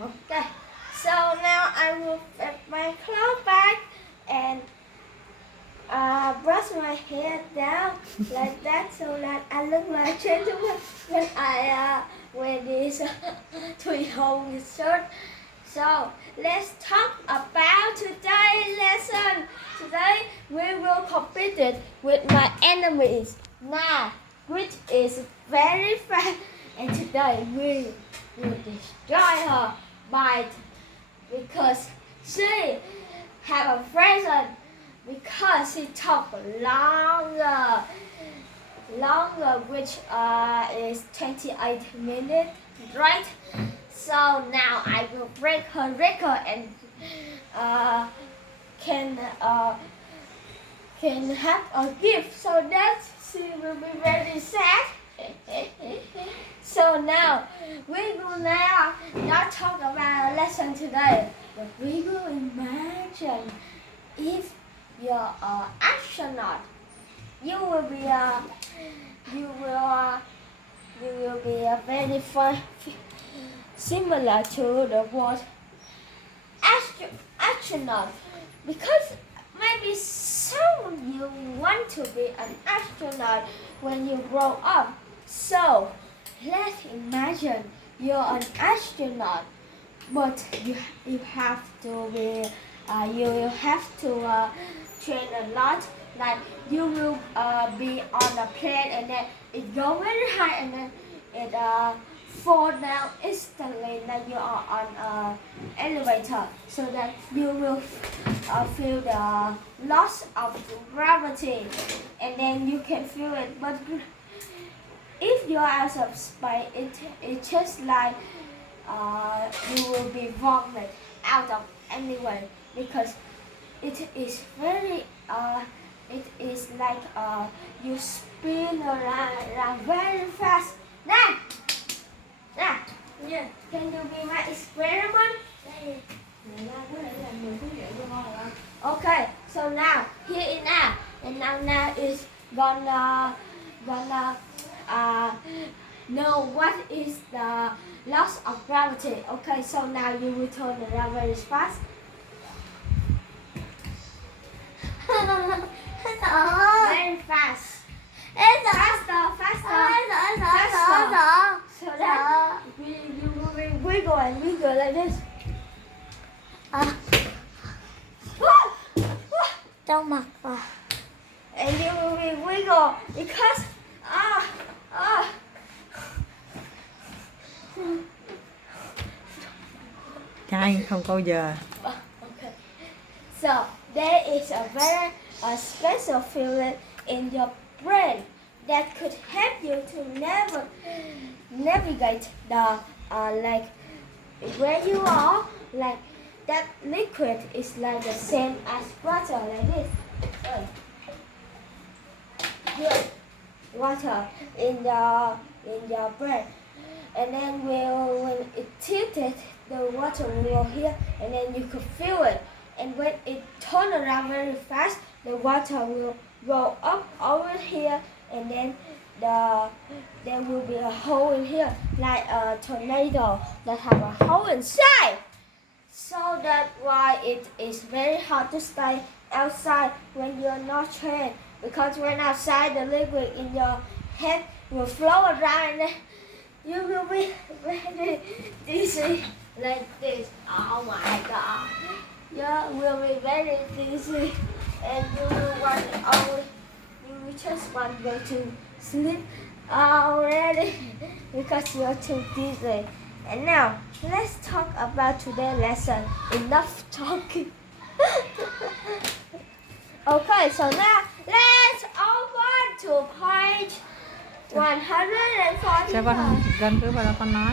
Okay, so now I will put my clothes back and brush my hair down like that so that I look like a gentleman when I wear this three-hole shirt. So let's talk about today's lesson. Today we will compete it with my enemies, Na, which is very fast, and today we will destroy her by because she have a present because she talk longer which is 28 minutes, right? So now I will break her record and uh, can uh, can have a gift so that she will be very sad. So now we will now not talk about a lesson today, but we will imagine if you're an astronaut, you will be a you will be a very fun similar to the word astronaut because maybe soon you want to be an astronaut when you grow up. So let's imagine you're an astronaut, but you have to be you have to train a lot. Like you will be on a plane and then it go very high and then it fall down instantly. Like you are on an elevator, so that you will feel the loss of gravity, and then you can feel it. But if you're out of space, it's just like you will be vomited out of anywhere because it is very it is like you spin around very fast. Now, yeah. Can you be my experiment? Okay, so now here is now, and now is gonna know what is the loss of gravity. Okay, so now you will turn around very fast. Very fast. Faster. So that you will be wiggle and wiggle like this. Trong mặt à. And you will be wiggle because Trai không câu giờ. Okay. So there is a very special feeling in your brain that could help you to navigate the like where you are. Like that liquid is like the same as water, like this. Here, water in your brain, and then when it tilted, the water will here, and then you could feel it. And when it turn around very fast, the water will go up over here, and then there will be a hole in here, like a tornado that have a hole inside. So that's why it is very hard to stay outside when you're not trained. Because when outside, the liquid in your head will flow around, and you will be very dizzy like this. Oh my God! You will be very dizzy, and you will just want to go to sleep already because you're too dizzy. And now let's talk about today's lesson. Enough talking. Okay, so now let's open to page 140. Cho con gần cứ vào đó con nói.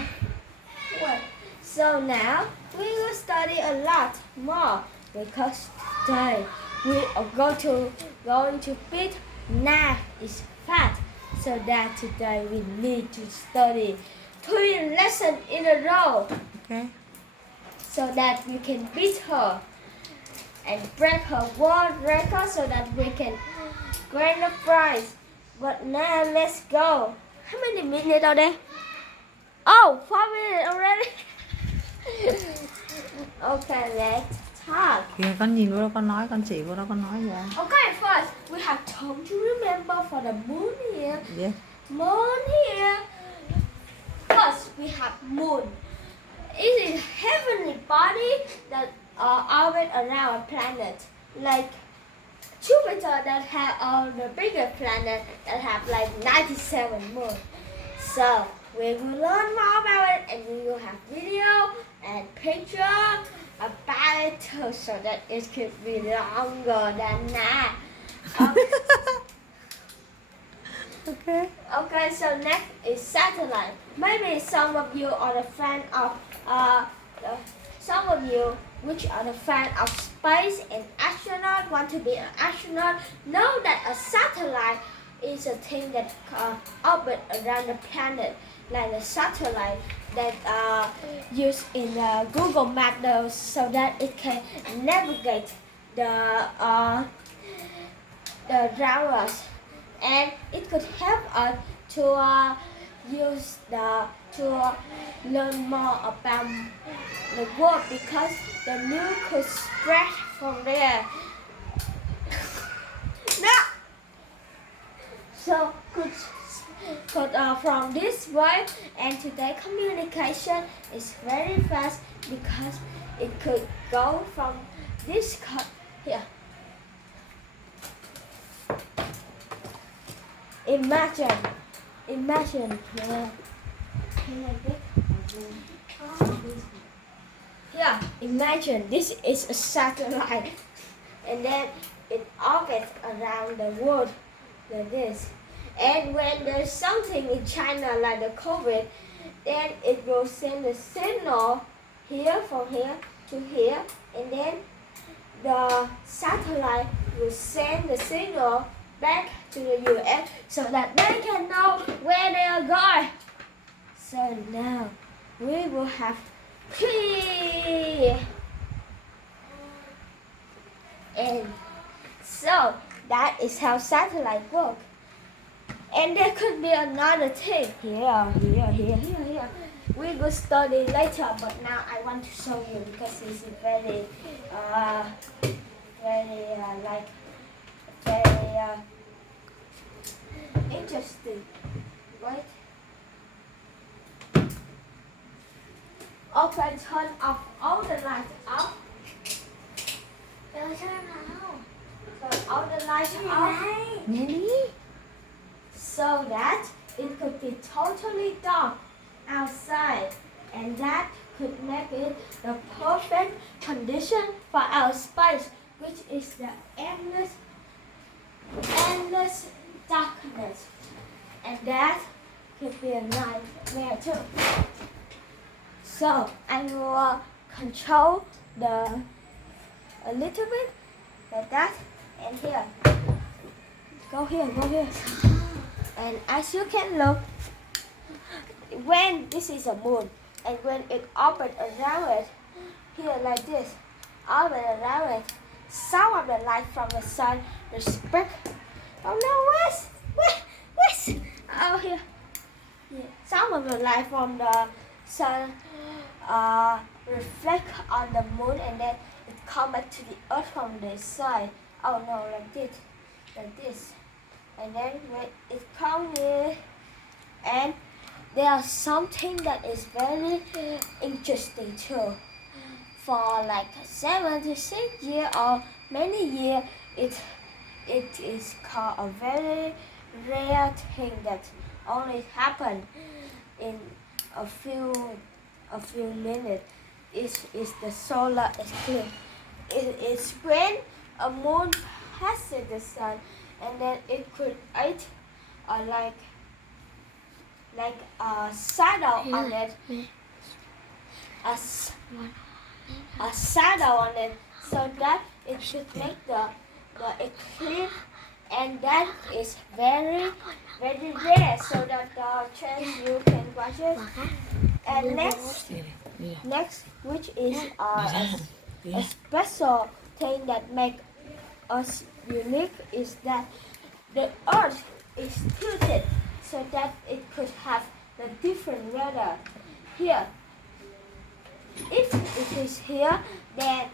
Wait. So now we will study a lot more because today we are going to beat Na is fat. So that today we need to study 3 lessons in a row. Okay. So that we can beat her and break her world record so that we can gain the prize. But now let's go. How many minutes are there? Oh, 4 minutes already. Okay, let's talk. Kìa con nhìn vô đó con nói, con chỉ vô đó con nói vậy. Okay, first we have to remember for the moon here. Yeah. Moon here. First we have moon. It is a heavenly body that orbit around a planet, like Jupiter that have all the bigger planet that have like 97 moons. So we will learn more about it, and we will have video and picture about it too, so that it could be longer than that. Okay. Okay, so next is satellite. Maybe some of you are the fan of some of you which are the fan of space and astronaut want to be an astronaut know that a satellite is a thing that orbit around the planet, like the satellite that used in Google Map those, so that it can navigate the routers, and it could help us to use to learn more about the world, because the news could spread from there. No. So could from this way, and today communication is very fast because it could go from this here. Imagine, yeah, imagine this is a satellite, and then it orbits around the world like this. And when there's something in China like the COVID, then it will send the signal here from here to here, and then the satellite will send the signal back to the US so that they can know where they are going. So now we will have clear. And so that is how satellite work. And there could be another thing here. We will study later, but now I want to show you because it's very interesting, right? Okay, turn off all the lights off. Turn all the lights off. So that it could be totally dark outside, and that could make it the perfect condition for our space, which is the endless darkness, and that could be a nightmare too. So I will control a little bit like that, and here. Go here. And as you can look, when this is a moon, and when it orbits around it, here like this, orbit around it, some of the light from the sun will spread. Oh no, where's? Oh here. Some of the light from the sun reflect on the moon, and then it comes back to the earth from this side. Oh no, like this. And then when it comes here, and there's something that is very interesting too. For like 76 years or many years, it is called a very rare thing that only happen in a few minutes. It is the solar eclipse. It is when a moon passes the sun, and then it creates like a shadow on it, a shadow on it, so that it should make the eclipse, and that is very rare, so that the chance you can watch it. And next, which is a special thing that makes us unique, is that the earth is tilted so that it could have the different weather. Here, if it it is here, then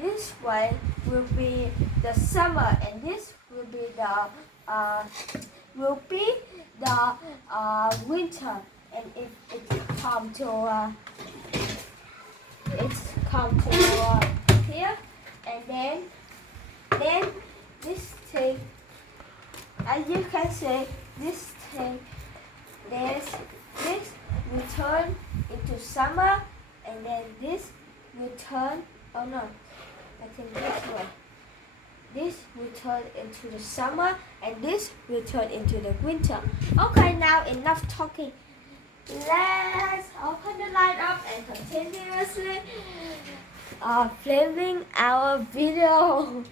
this way will be the summer, and this will be the winter. And if it come to here, and then this thing, as you can see, this thing, this will turn into summer, and then this will turn, oh no, I think this way. This will turn into the summer, and this will turn into the winter. Okay, now enough talking. Let's open the light up and continuously filming our video.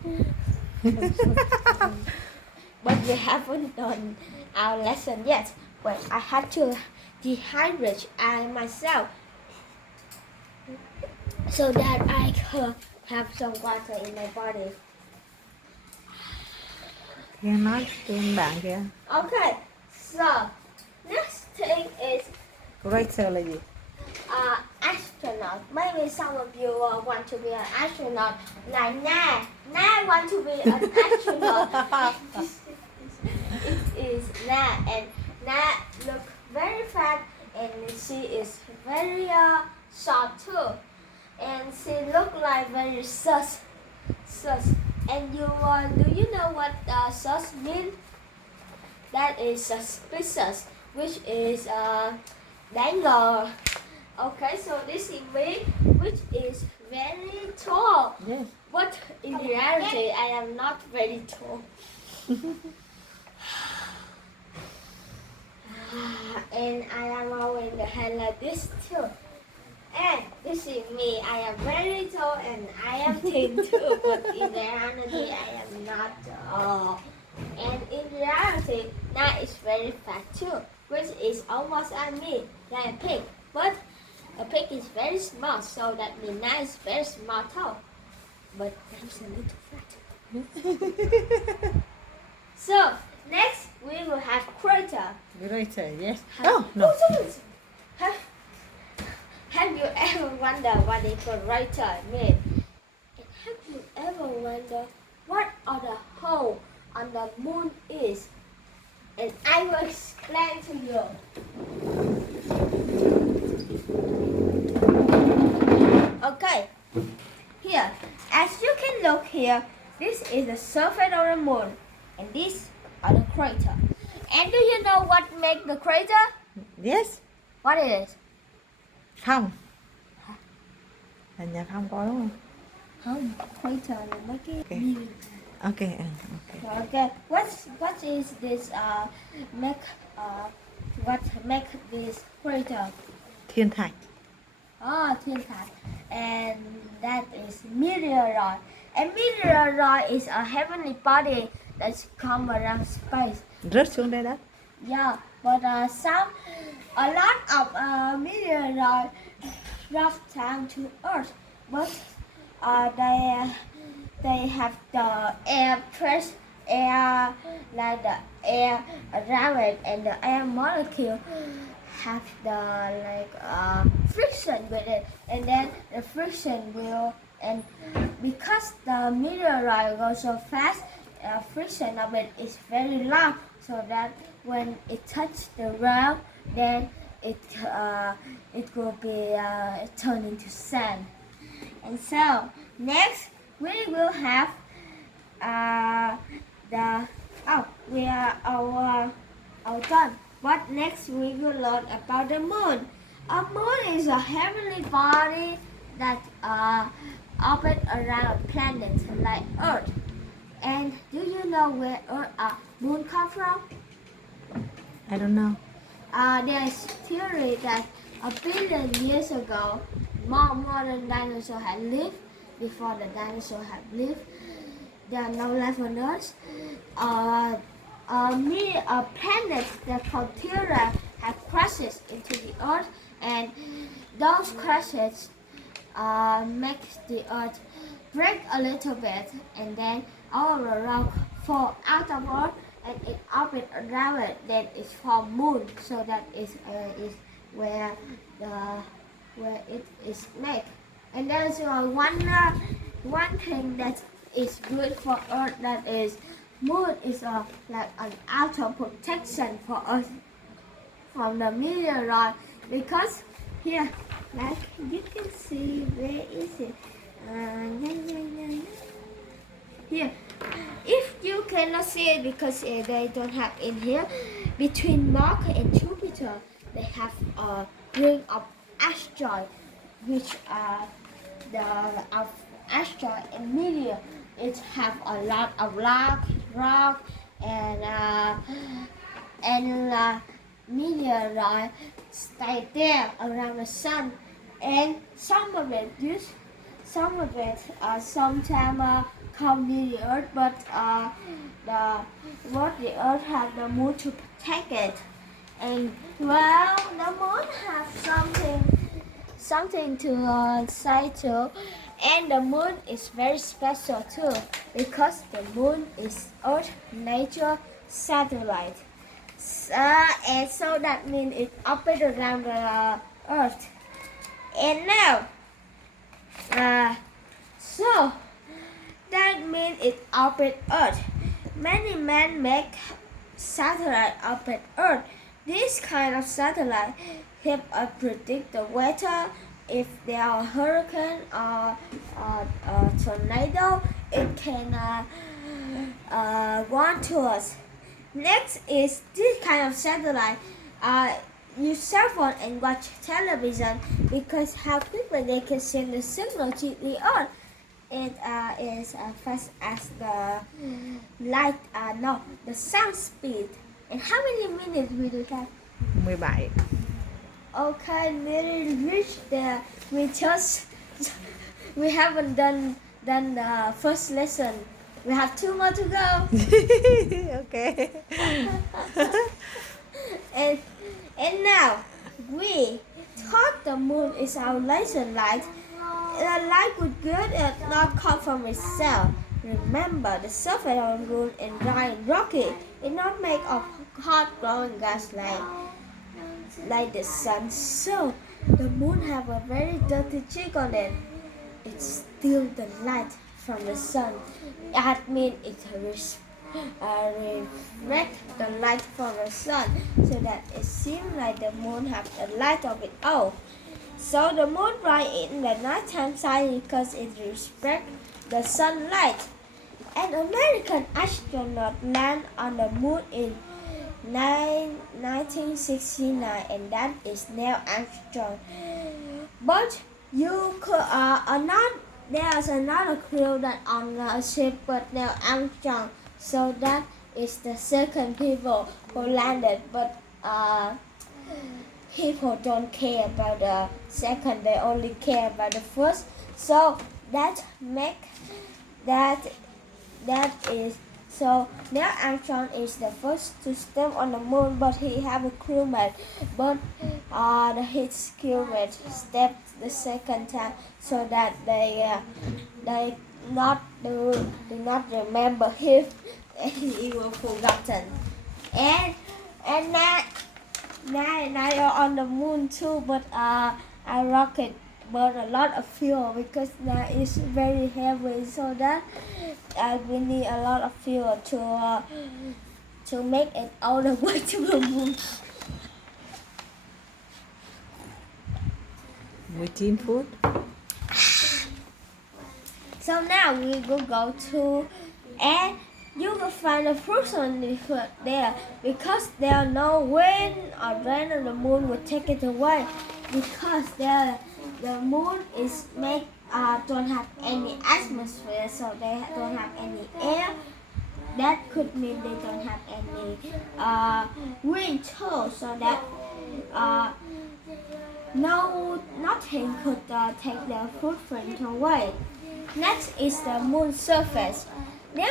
But we haven't done our lesson yet. Wait, I had to dehydrate myself so that I could have some water in my body. Kia nói trên bạn kìa. Okay, so next thing is Greater là gì? astronaut. Maybe some of you want to be an astronaut, like Na. Na want to be an astronaut. It is Na, and Na look very fat, and she is very short too, and she look like very sus. And you do you know what sus mean? That is suspicious, which is đáng ngờ. Okay, so this is me, which is very tall. Yes. But in reality, I am not very tall. And I am wearing the hair like this too. And this is me. I am very tall and I am thin too. But in reality, I am not tall. And in reality, Na is very fat too, which is almost like me, like a pig. But a pig is very small, so that means Na is very small tall. But there's a little fat. So next we will have crater. Greater, yes. Oh, no. Have you ever wondered what a crater means? And have you ever wondered what are the hole on the moon is? And I will explain to you. Okay, here, as you can look here, this is the surface of the moon, and these are the crater. And do you know what makes the crater? Yes. What it is? Phong. Là nhà Phong có đúng không? Không, crater là mấy cái Okay. viên. Okay. Okay, what is this what make this crater? Thiên thạch. Thiên thạch. And that is meteorite. And meteorite is a heavenly body that's come around space. Rớt xuống đây đất. Yeah, but a lot of meteorite drop down to Earth, but they have the air like the air around it, and the air molecule have the friction with it, and then the friction will, and because the meteorite goes so fast, friction of it is very loud, so that when it touches the ground, then it will be turned into sand. And so next we will have we are all done. What next we will learn about the moon. A moon is a heavenly body that orbit around a planet like Earth. And do you know where moon come from? I don't know. There is theory that a billion years ago, more modern dinosaurs had lived. Before the dinosaurs had lived, there are no life on Earth. Planets that called Terra had crashes into the Earth, and those crashes make the Earth break a little bit, and then all the rock fall out of Earth, and it orbit around it. Then it's called moon. So that is where it is made. And there's one thing that is good for Earth, that is moon is like an outer protection for us from the meteorite, because here, like you can see, where is it? Here, if you cannot see it because they don't have in here, between Mars and Jupiter they have a ring of asteroid, which are the of asteroid and meteor. It have a lot of rock and meteorite stay there around the sun, and some of it sometimes come near the earth, but the earth have the moon to protect it. And well, the moon have something to say too, and the moon is very special too, because the moon is Earth nature satellite. And so that means it orbits around the Earth. And now, so that means it orbits Earth. Many men make satellite orbit Earth. This kind of satellite help us predict the weather. If there are hurricane or tornado, it can warn to us. Next is this kind of satellite. Use cell phone and watch television, because how quickly they can send the signal to the earth. It is fast as the light, the sound speed. And how many minutes we do have? 17. Okay, nearly reached there. We haven't done the first lesson. We have 2 more to go. Okay. And now we thought the moon is our laser light. The light would good and not come from itself. Remember, the surface of the moon is dry and rocky. It's not made of hot glowing gas like the sun. So the moon have a very dirty cheek on it. It steals the light from the sun. That means it reflects the light from the sun, so that it seems like the moon has a light of its own. So the moon bright in the nighttime side because it reflects the sunlight. An American astronaut landed on the moon in 1969, and that is Neil Armstrong. But there's another crew that on a ship but Neil Armstrong. So that is the second people who landed. But people don't care about the second; they only care about the first. So so Neil Armstrong is the first to step on the moon, but he have a crewmate. But his crewmate stepped the second time, so that they do not remember him, and he was forgotten. And now you're on the moon too, but our rocket burn a lot of fuel because that is very heavy, so that we need a lot of fuel to make it all the way to the moon. Within food. So now we will go to, and you will find a person there, because there are no wind or rain, and the moon will take it away, because the moon is don't have any atmosphere, so they don't have any air. That could mean they don't have any wind too, so that nothing could take their footprint away. Next is the moon surface. Now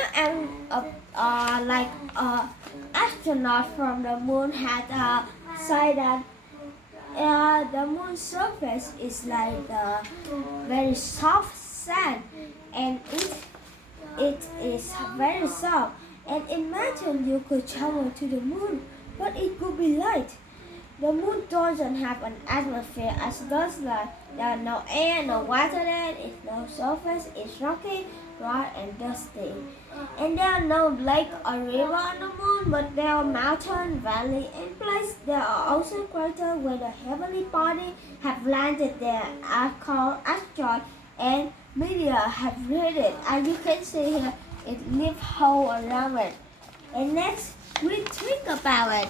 astronaut from the moon had said that the moon surface is like very soft sand, and it is very soft. And imagine you could travel to the moon, but it could be light. The moon doesn't have an atmosphere as does There are no air, no water there, it's no surface, it's rocky, dry and dusty. And there are no lake or river on the moon, but there are mountain, valley, and places. There are also craters where the heavenly bodies have landed there are called asteroids, and meteor have hit it. As you can see here, it leaves hole around it. And next, we think about it.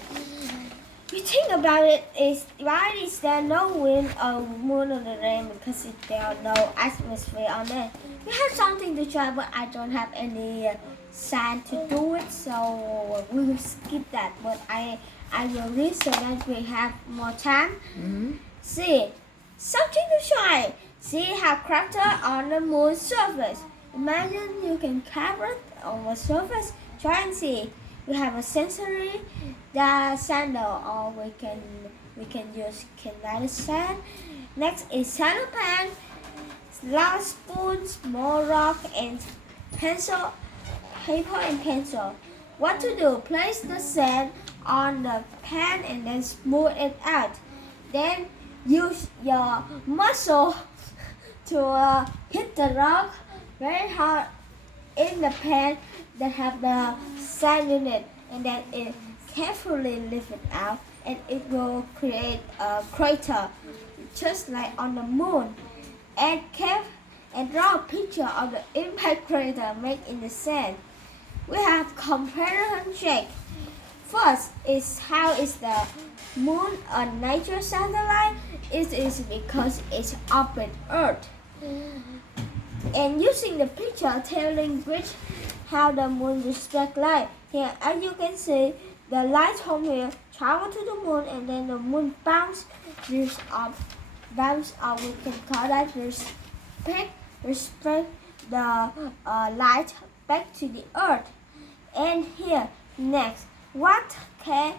We think about it is why is there no wind or moon on the rain because there are no atmosphere on it. We have something to try, but I don't have any sand to do it, so we will skip that. But I will read so that we have more time. Mm-hmm. See, something to try. See how crater on the moon's surface. Imagine you can carve it on the surface. Try and see. We have a sensory the sandal, or we can use kinetic sand. Next is sand pan, large spoon, small rock, and pencil, paper and pencil. What to do? Place the sand on the pan and then smooth it out. Then use your muscle to hit the rock very hard in the pan that have the sand in it, and then it carefully lift it out, and it will create a crater just like on the moon. And draw a picture of the impact crater made in the sand. We have comparison check. First is how is the moon a nature satellite? It is because it's orbit Earth. And using the picture telling which how the moon reflects light. Here, as you can see, the light from here travel to the moon, and then the moon bounce off. We can call that respect the light back to the earth. And here, next, what can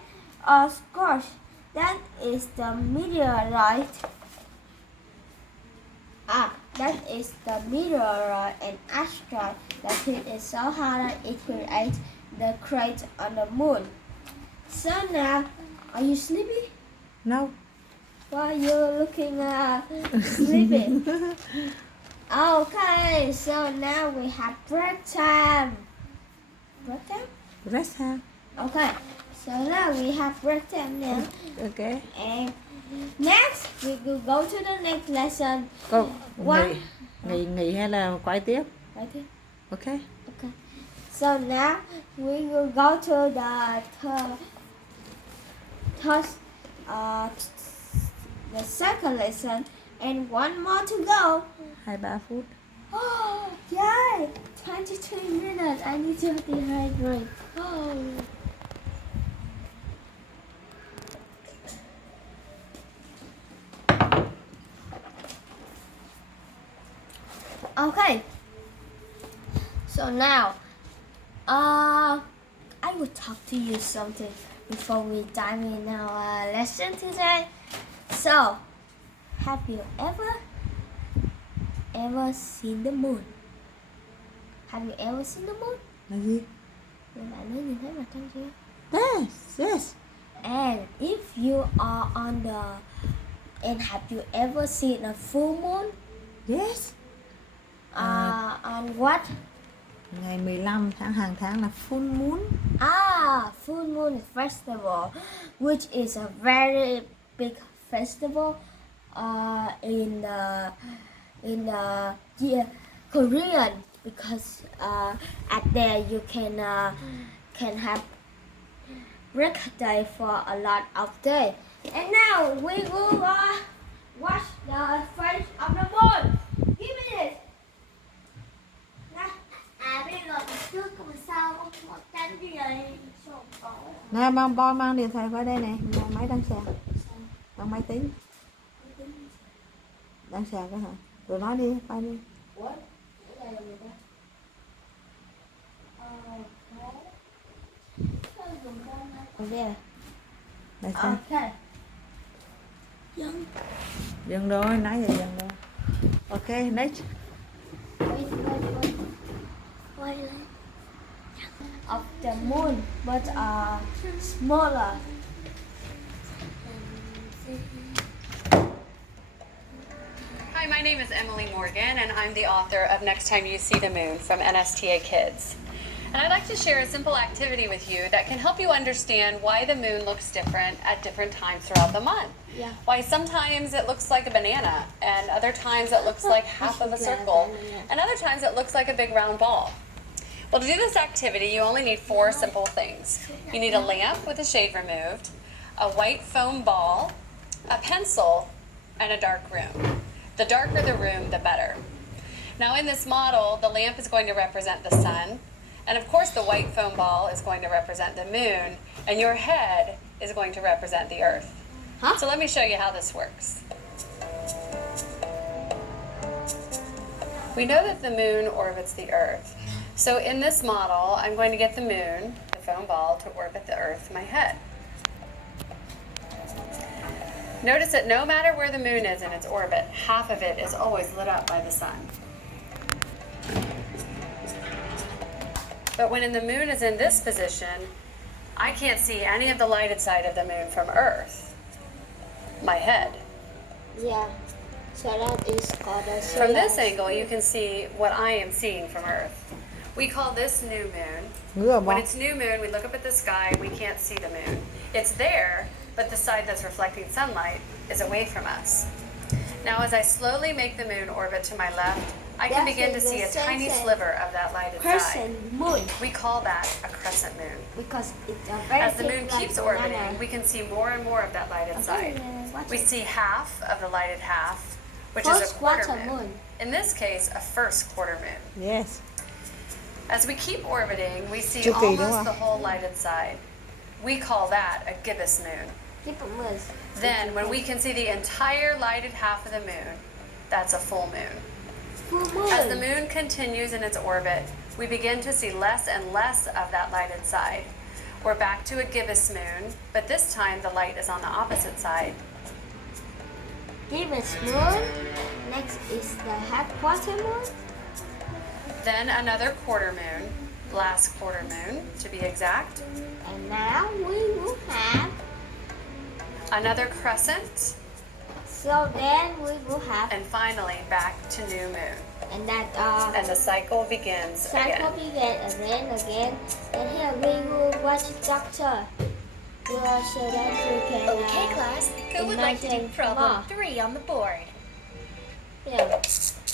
scorch? That is the meteorite. That is the meteorite and asteroid that hit is so hard that it creates the crater on the moon. So now, are you sleepy? No. Why are you looking sleepy? Okay, so now we have break time. Break time? Rest time. Okay, so now we have break time now. Okay. And next, we will go to the next lesson. Cô One. nghỉ hay là quay tiếp? Right here. Okay. Okay. So now we will go to the second lesson, and one more to go. 23 phút. Oh, yay! 23 minutes. I need to dehydrate. Oh. Okay. So now, I will talk to you something before we dive in our lesson today. So, have you ever seen the moon? Have you ever seen the moon? Là gì? Bạn đã nhìn thấy mặt trăng chưa? Yes, yes. And if you are and have you ever seen a full moon? Yes. On what? Ngày 15 hàng tháng là full moon. Full moon festival, which is a very big festival in the Korean, because at there you can have break day for a lot of day. And now we will watch the face of the moon. Give me this. Bây giờ trước còn sao một tranh gì vậy? Nè, mang điện thoại qua đây này, máy đang sạc. Bằng máy tính. Đang sạc cái hả? Rồi nói đi, bay đi. Yeah. Là sao? Okay. Dừng. Dừng rồi, nãy giờ dừng rồi. Ok, next. Wait. Of the moon, but smaller. My name is Emily Morgan, and I'm the author of Next Time You See the Moon from NSTA Kids. And I'd like to share a simple activity with you that can help you understand why the moon looks different at different times throughout the month. Yeah. Why sometimes it looks like a banana, and other times it looks like half of a circle, and other times it looks like a big round ball. Well, to do this activity, you only need 4 simple things. You need a lamp with the shade removed, a white foam ball, a pencil, and a dark room. The darker the room, the better. Now in this model, the lamp is going to represent the sun, and of course the white foam ball is going to represent the moon, and your head is going to represent the earth. Huh? So let me show you how this works. We know that the moon orbits the earth. So in this model, I'm going to get the moon, the foam ball, to orbit the earth, my head. Notice that no matter where the moon is in its orbit, half of it is always lit up by the sun. But when the moon is in this position, I can't see any of the lighted side of the moon from Earth, my head. Yeah. So that is called a solar. From this angle, you can see what I am seeing from Earth. We call this new moon. เงือบบ่ When it's new moon, we look up at the sky, we can't see the moon. It's there, but the side that's reflecting sunlight is away from us. Now, as I slowly make the moon orbit to my left, I can That's begin to the see a tiny sunset. sliver of that lighted side. Crescent moon We call that a crescent moon. because it's a very As the big moon like keeps banana. orbiting, we can see more and more of that lighted side. Watch We it. see half of the lighted half, which First is a quarter quarter moon. moon. In this case, a first quarter moon. yes As we keep orbiting, we see Chụp kỹ đúng almost không? the whole lighted side. We call that a gibbous moon. Keep it moon. Then, when we can see the entire lighted half of the moon, that's a full moon. Full moon. As the moon continues in its orbit, we begin to see less and less of that lighted side. We're back to a gibbous moon, but this time the light is on the opposite side. Gibbous moon. Next is the half quarter moon. Then another quarter moon, last quarter moon to be exact. And now we will have. Another crescent, So then we will have. and finally back to new moon. And that And the cycle begins cycle again. begin again. And here we will watch doctor. So that we can. Okay, class. Who would like to do imagine problem more. 3 on the board? Yeah.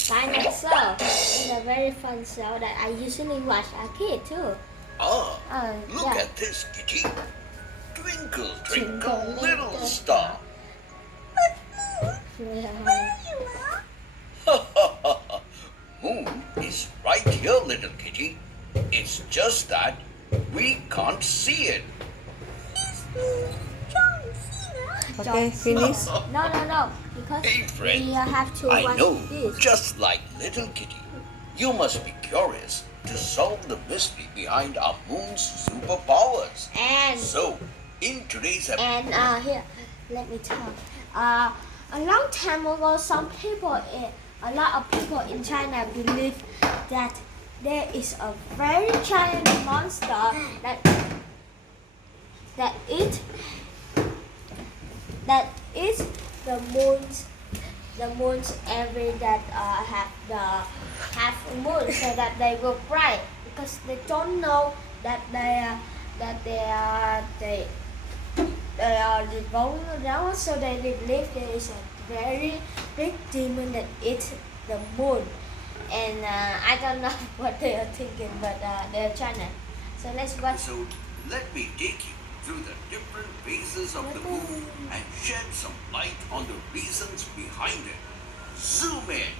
Dinosaur is a very fun show that I usually watch as a kid too. Look yeah. at this, Kitty. Twinkle, Twinkle, twinkle, little little star. Moon is right here, little kitty. It's just that we can't see it. okay finish No. Because Hey, friend. we have to I watch know, this. just like little kitty, you must be curious to solve the mystery behind our moon's superpowers. And So, in today's episode, here, let me tell. A long time ago, a lot of people in China believe that there is a very giant monster that eats the moons every that have the half moon so that they will bright because they don't know that they are revolving around, so they believe there is a very big demon that eats the moon. And I don't know what they are thinking, but they're China. So let's watch. episode, let me take you through the different phases of the moon and shed some light on the reasons behind it. Zoom in.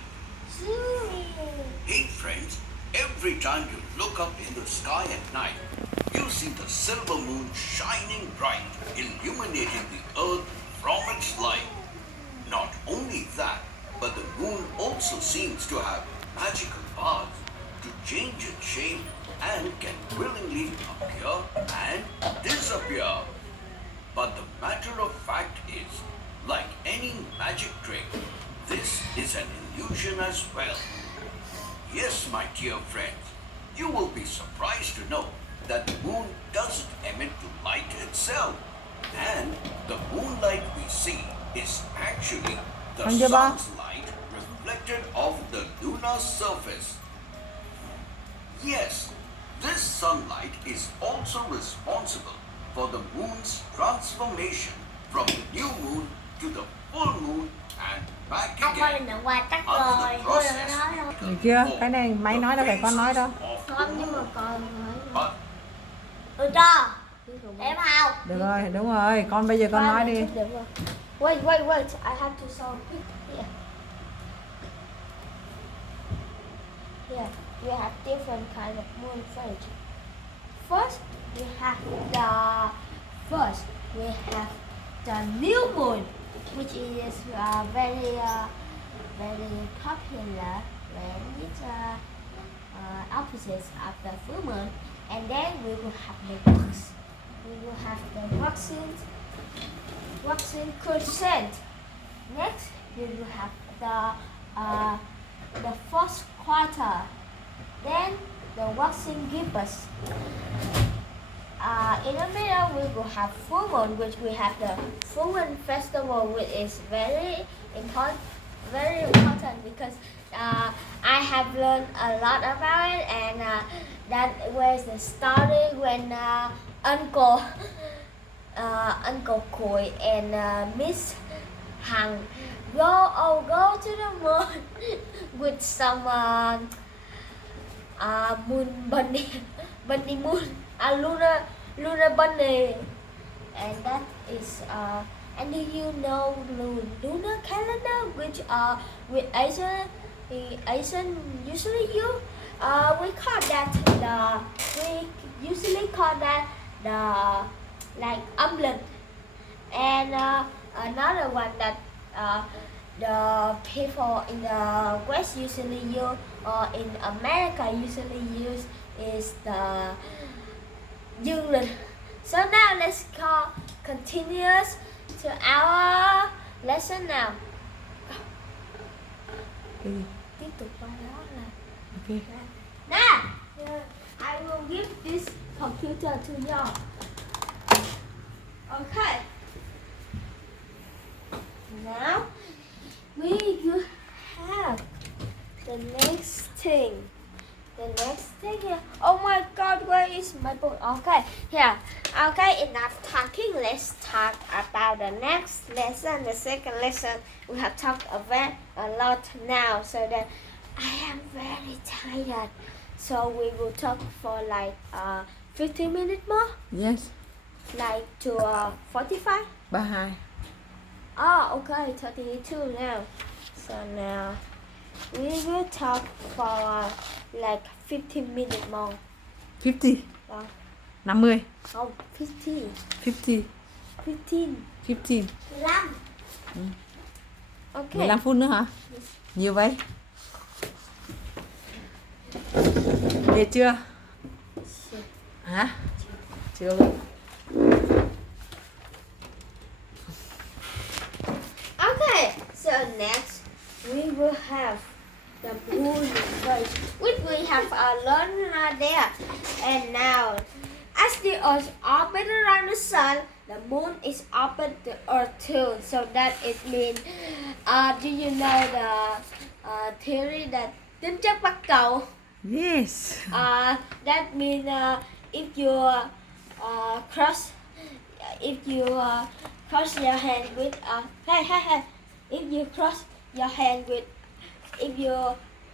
Hey friends, every time you look up in the sky at night, you see the silver moon shining bright, illuminating the earth from its light. Not only that, but the moon also seems to have magical powers to change its shape and can willingly appear and disappear. But the matter of fact is, like any magic trick, this is an illusion as well. Yes, my dear friends, you will be surprised to know that the moon doesn't emit the light itself. And the moonlight we see is actually the Anjaba. sun's light reflected off the lunar surface. Yes, this sunlight is also responsible for the moon's transformation from the new moon to the full moon and back Anh coi again. là qua tắt Under rồi, the thôi process, đừng có nói đâu. Được chưa? Cái này máy nói đâu phải con nói đâu. Không, nhưng mà còn But được chưa? Em không? Được rồi, đúng rồi. Con bây giờ con nói đi. Được rồi. Wait, I have to solve it here. Here, we have different kind of moon phase. First, we have the new moon, which is very popular when it's opposites of the full moon. And then we will have the wax. We will have the waxing crescent. Next, we will have the first quarter. Then the waxing gibbous. In the middle, we will have full moon, which we have the full moon festival, which is very important because I have learned a lot about it, and that was the story when Uncle Koi and Miss Hằng go to the moon with some moon bunny moon, lunar bunny, and that is and do you know lunar calendar, which with Asian usually use? We usually call that the like omelet, and another one that the people in the West usually use, or in America usually use, is the dương lịch. So now let's continue to our lesson now. Tiếp tục qua đó là. Ok. Now, I will give this computer to y'all. Okay. Now, we will have the next thing. The next thing here. Oh my God, where is my book? Okay, here. Okay, enough talking. Let's talk about the next lesson. The second lesson. We have talked a lot now, so that I am very tired. So we will talk for like 15 minutes more, Yes. like to 45. 32. Oh, okay, 32 now. So now we will talk for like 15 minutes more. 50. Wow. 50. Không, 50. 50. 15. 15. 15. Okay. 15 phút nữa hả? Nhiều vậy? Về chưa? Hả? Chưa luôn. Okay, so next we will have the moon phase, which we have learned there. And now, as the Earth orbits around the sun, the moon is orbit the Earth too. So that it means, do you know the theory that tính chất bắc cầu? Yes. That means if you cross your hand with if you cross your hand with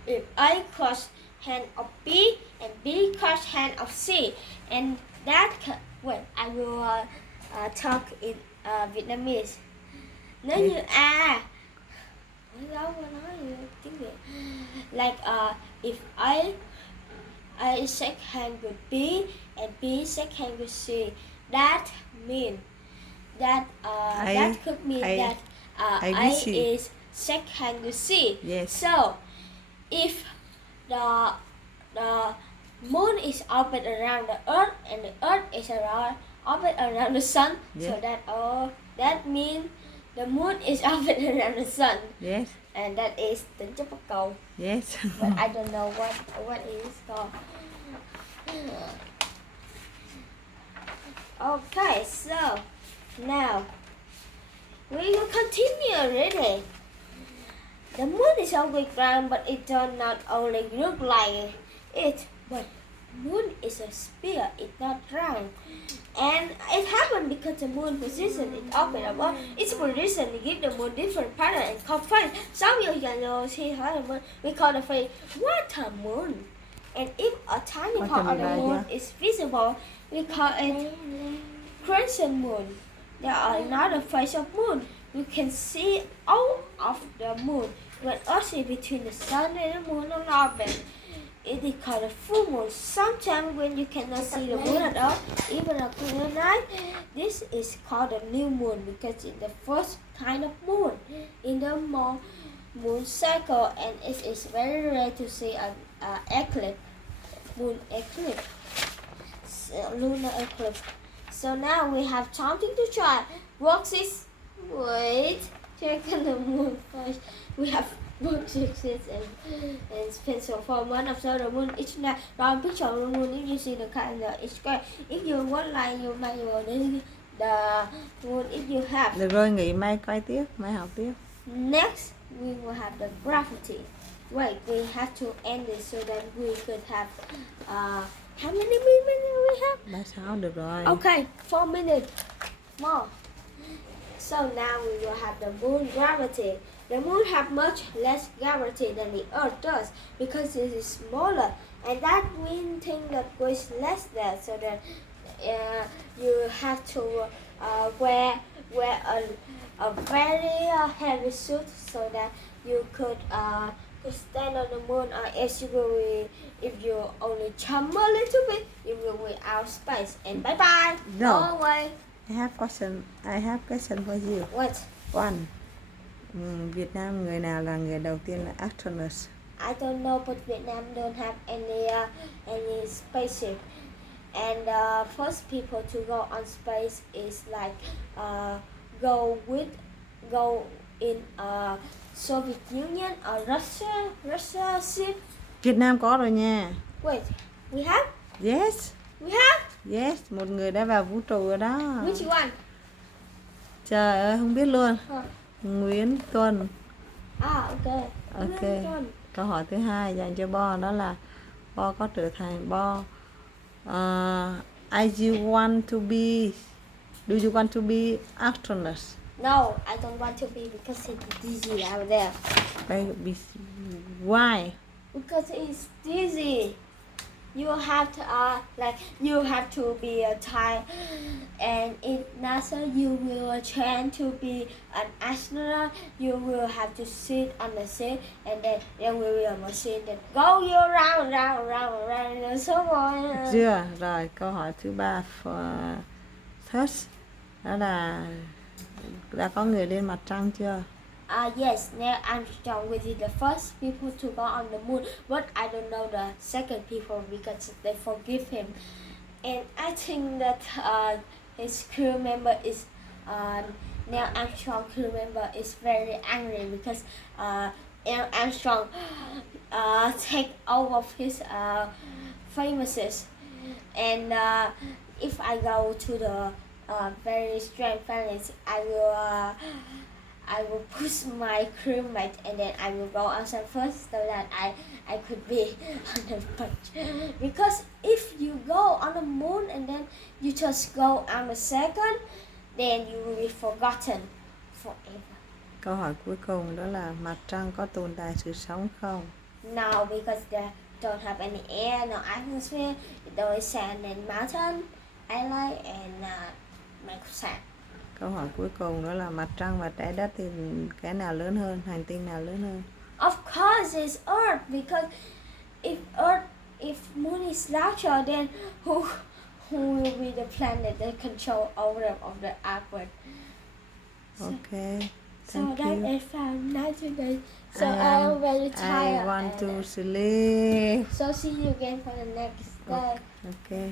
if I cross hand of B and B cross hand of C, and that I will talk in Vietnamese. Nếu như đâu có nói tiếng Việt. Like if I shake hand with B and B shake hand with C, that mean that that could mean that I is shake hand with C. Yes. So if the moon is orbit around the earth and the earth is orbit around the sun, Yeah. so that means the moon is orbit around the sun, Yes. and that is tính chất bắc cầu. Yes. But I don't know what it is called. Okay, so now we will continue reading. The moon is always round, but it does not only look like it, but moon is a sphere, it's not round. And it happened because the moon position is open above. Its position gives the moon different pattern and called phase. Some of you can see how the moon, we call the phase water moon. And if a tiny part of the moon is visible, we call it crescent moon. There are another phase of moon. You can see all of the moon when Earth is between the sun and the moon on orbit. It is called a full moon. Sometimes when you cannot see the moon at all, even a clear night, this is called a new moon because it's the first kind of moon in the moon cycle, and it is very rare to see an eclipse, moon eclipse, lunar eclipse. So now we have something to try. Roxy's, wait, check on the moon first. We have boxes and pencil for one observe the moon each night. Draw a picture of the moon if you see the calendar each square. If you want like you make the moon if you have. Được rồi, nghỉ mai coi tiếp, mai học tiếp. Next, we will have the gravity. Wait, we have to end it so that we could have how many minutes we have? 36 được rồi. Okay, 4 minutes more. So now we will have the moon gravity. The moon have much less gravity than the Earth does because it is smaller, and that means things that weighs less there. So that you have to wear a very heavy suit so that you could stand on the moon, or else you will be, if you only jump a little bit, you will be out of space. And bye bye. No. Go away. I have question for you. What? One. Việt Nam người nào là người đầu tiên là astronaut? I don't know, but Vietnam don't have any spaceship. And first people to go on space is like go in Soviet Union or Russia ship. Việt Nam có rồi nha. Wait, we have? Yes. We have? Yes, một người đã vào vũ trụ rồi đó. Which one? Trời ơi, không biết luôn. Huh. Nguyễn Tuân. Okay. Ok. Which one? Câu hỏi thứ hai dành cho Bo đó là Bo có trở thành Bo. Do you want to be astronaut? No, I don't want to be because it's dizzy out there. Why? Because it's dizzy. You have to be a type, and in NASA you will train to be an astronaut. You will have to sit on the seat, and then there will be a machine that go you round, and so on. Chưa. Rồi, câu hỏi thứ ba for third đó là đã có người lên mặt trăng chưa? Yes, Neil Armstrong was the first people to go on the moon, but I don't know the second people because they forgive him. And I think that his crew member is Neil Armstrong crew member is very angry because Neil Armstrong take all of his famouses. And if I go to the very strange planets, I will push my crewmate, and then I will go outside first so that I could be on the punch. Because if you go on the moon and then you just go on a second, then you will be forgotten forever. Câu hỏi cuối cùng đó là mặt trăng có tồn tại sự sống không? No, because they don't have any air, no atmosphere, there is sand and mountain, island and sand. Câu hỏi cuối cùng đó là mặt trăng và trái đất thì cái nào lớn hơn, hành tinh nào lớn hơn? Of course it's Earth, because if moon is larger, then who will be the planet that control all of the earth? Okay. So Thank that you. is found night today. So I'm very tired. I want to sleep. So see you again for the next day. Okay.